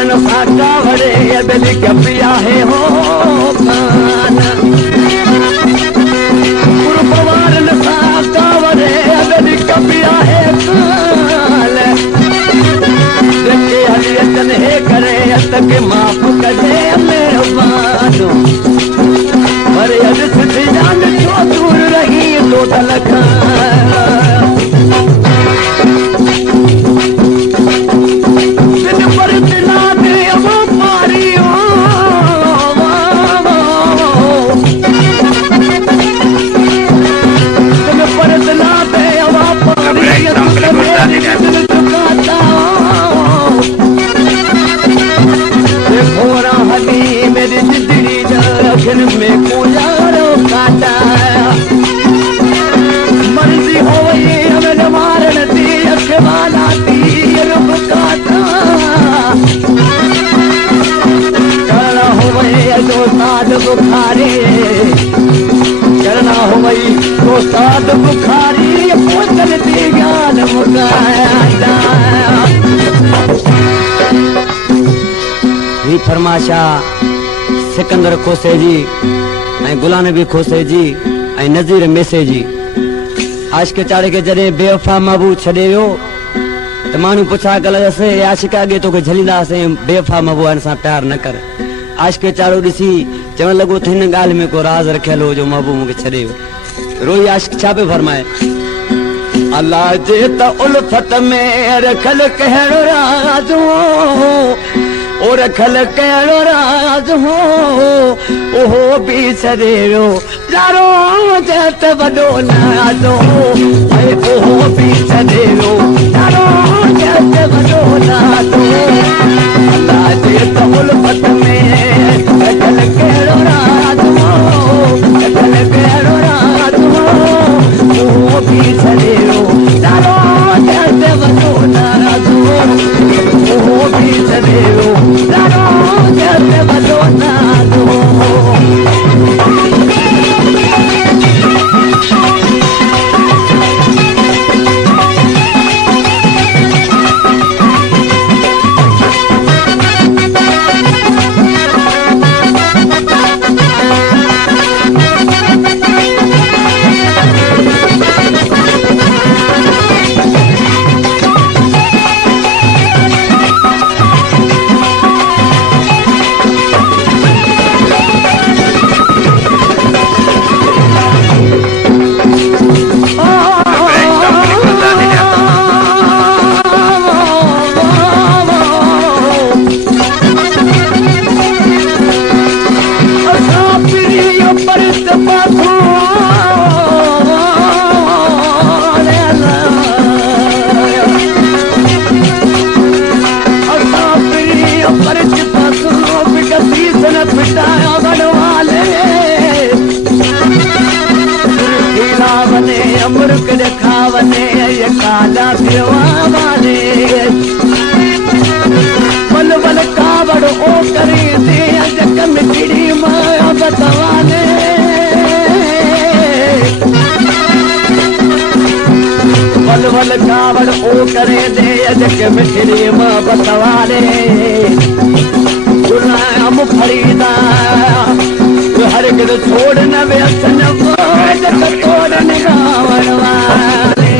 पवारन साका वड़े बेली कपिया है हो कान गुरु पवारन साका वड़े बेली कपिया है काल देखे हरियतन है करे तक माफ करे मेहरबानो पर अज सिद्धि जान छो दूर रही तो तलखा मेरी जिंदगी जखन में कोयारो काटा मर्जी हो गई हमें मारन दी अखवाला दी रुख काटा करना हो गई तो साध बुखारी करना हो गई तो साध बुखारी पोतल दी ज्ञान मुकाया फरमाशा सिकंदर खोसे जी गुलाम नबी खोसे जी नज़ीर मेसे जी आज के चाड़े के जॾहिं बेवफा महबूब छॾे वियो त माण्हू पुछा कलसे आशिका अॻे तोखे झलींदासीं बेवफा महबूब सां प्यार न कर आज के चाड़ो ॾिसी चवण लॻो त हिन ॻाल्हि में को राज़ रखियल हो जो महबूब मूंखे छॾे वियो रोई आशिक छा पियो फरमाए अल्लाह जे त उल्फत में रखल कहिड़ो राज़ हो और रखल कहिड़ो राज हो ओहो बि छॾे वियो यारो जत वॾो नाज़ो ओहो बि छॾे वियो यारो जत वॾो नाज़ो अल्लाह जे त उल्फत में रखल कहिड़ो राज हो रखल कहिड़ो राज हो ओहो बि छॾे वियो यारो जत वॾो नाज़ो ओहो बि छॾे वियो बल बल कावड़ ओ करे दे जक मिठड़ी माया बतवाने बल बल कावड़ ओ करे दे जक मिठड़ी मां बतवाने गुलाम फरीदा हर गिर छोड़ न व्यसन जक तोड़ निगावण वाले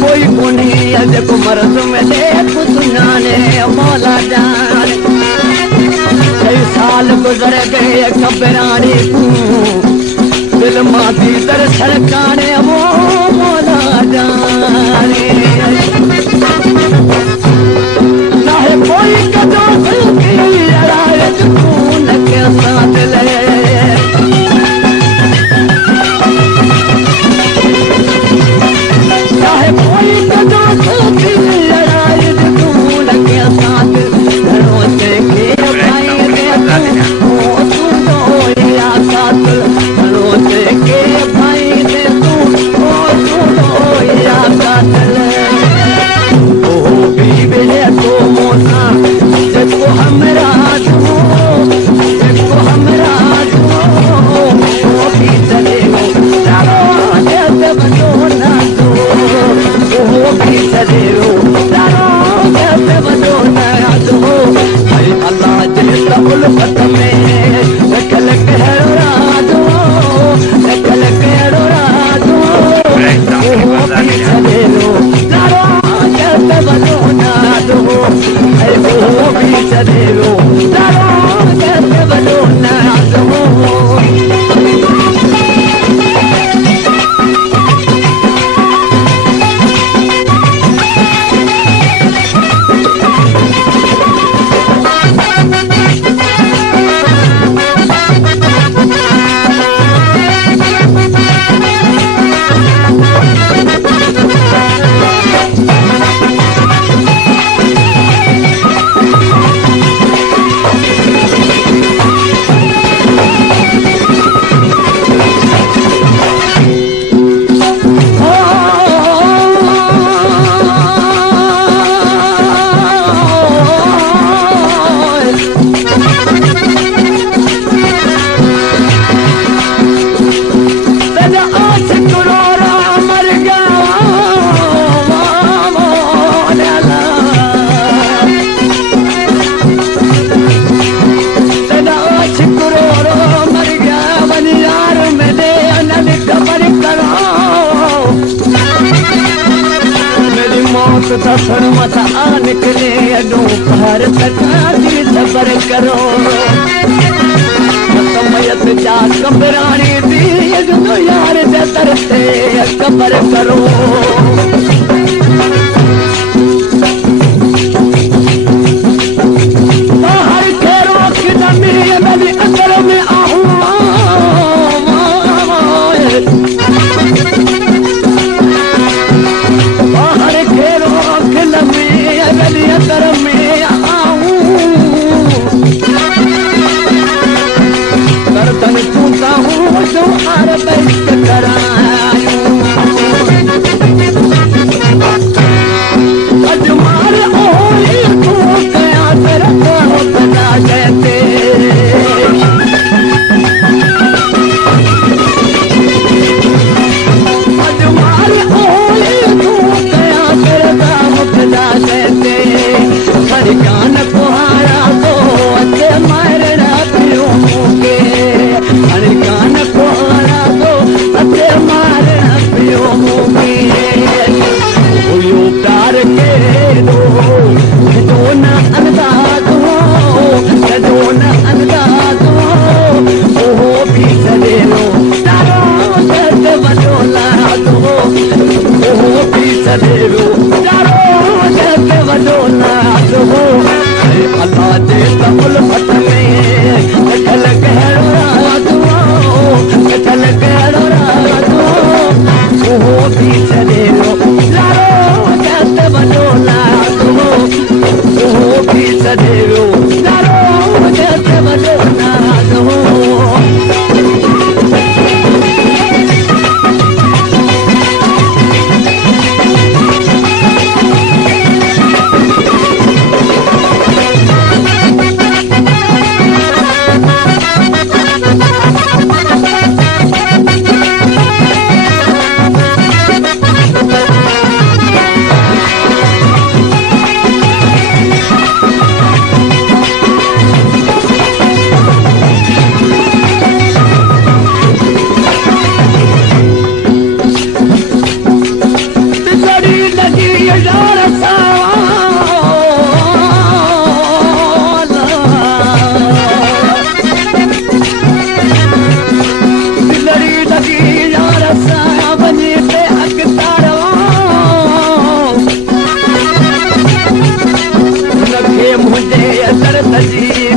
कोई कोनी जको मर्द में देख सुनाने मौला जाने कई साल गुजर गए कबराने दिल माती दर सरकाने वो मौला जाने ना है कोई कदो की लड़ाई खून के साथ ले भाई दफड़ मथा आ निकले अडो पहर तकाजी सबर करो मतमयत जा कबरानी दी अगनो यार दे तरते कबर करो बाहर के रोक नमी मेरी अंदर में आहूं बाहर के रोक नमी मेरी अंदर में आहूं गर्दन चूता हूँ जो हार बैठ करायूं अजमार ओली तू गया तेरा बता कहते अजमार ओली तू गया तेरा बता कहते हरिकान कुहारा तो अच्छे मारना पियो के हरिकान कुहारा तो अच्छे मारना पियो के प्यार के दो न अंदाज हो जो न अंदाज हो वो भी चले लो तारो दर्द बदोला दो वो भी चले लो तारो दर्द बदोला दो अल्लाह दे तबल फत में चल गहरो रात हो चल गहरो रात हो वो भी चले लो तारो बदोला दो वो भी चले लो तारो दर्द बदोला दो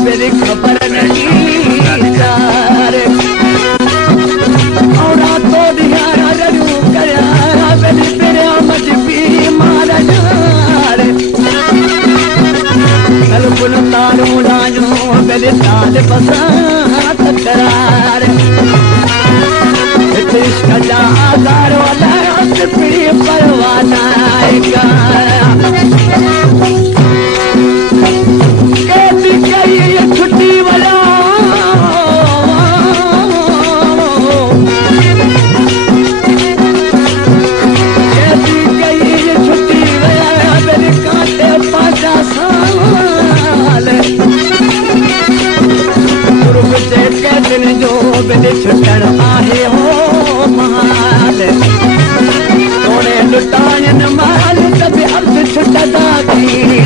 मेरी खबर नहीं यार और तो दिहारा जरू करया मेरी तेरे मजबी मारा यार कल पुल तारू लाजू मेरे साल बसात करार इश्क जा आजार वाला पी परवाना छुट्टी वाला छुट्टी वाला मेरे कांटे 50 साल गुरु से दिन जो मेरे छुटण आहे हो माल तोड़े लुटायन माल तब अर्थ छुटदा थी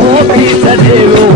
हो बि छॾे वियो